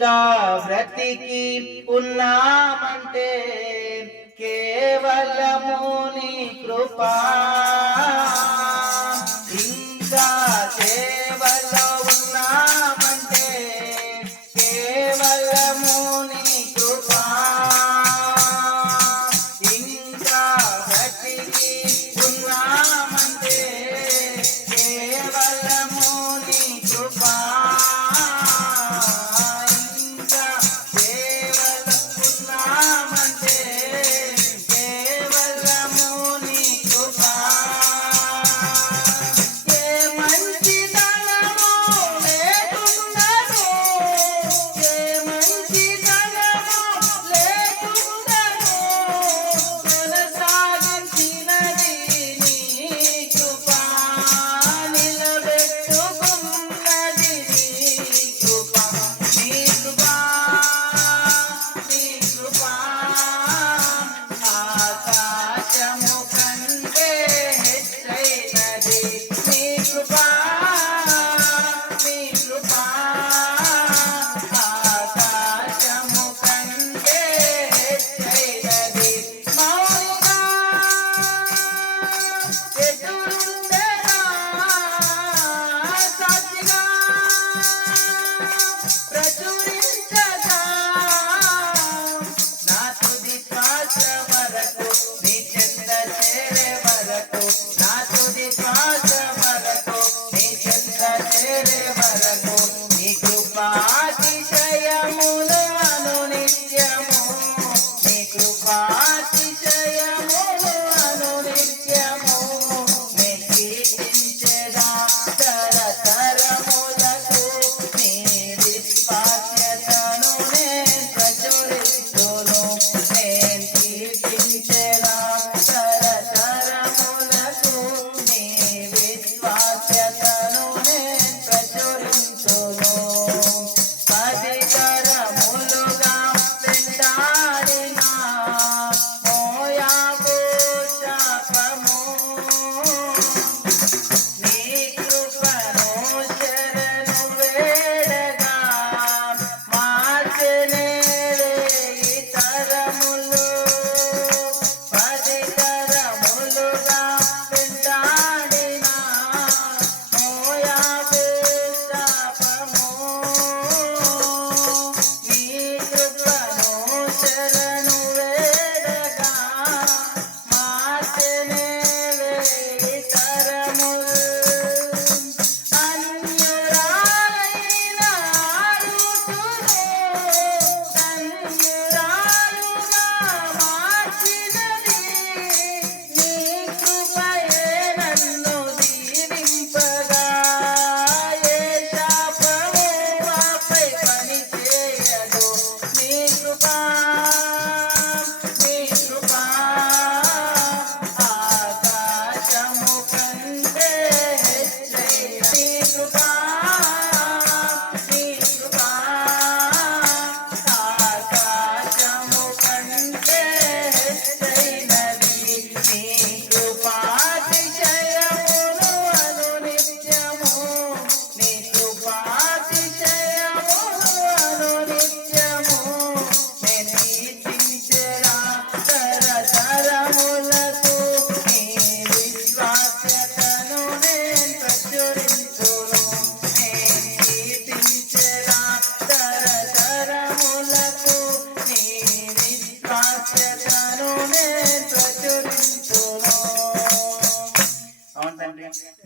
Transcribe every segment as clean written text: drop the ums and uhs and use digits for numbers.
ఇంకా బ్రతికి ఉన్నామంటే కేవలము నీ కృపా. ఇంకా సేవలో ఉన్నామంటే కేవలము నీ కృపా. ఇంకా బ్రతికి ఉన్నామంటే కేవలము నీ కృపా.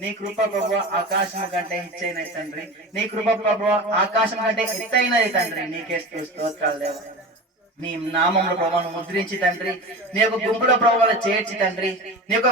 నీ కృప ప్రభువా ఆకాశం కంటే హెచ్చైనది తండ్రి. నీ కృప ప్రభువా ఆకాశం కంటే ఎత్తైనది తండ్రి. నీకే స్తోత్రాలు దేవా. నీ నామముల ప్రభువును ముద్రించి తండ్రి, నీ యొక్క గుంపుల ప్రభువులు చేర్చి తండ్రి, నీ యొక్క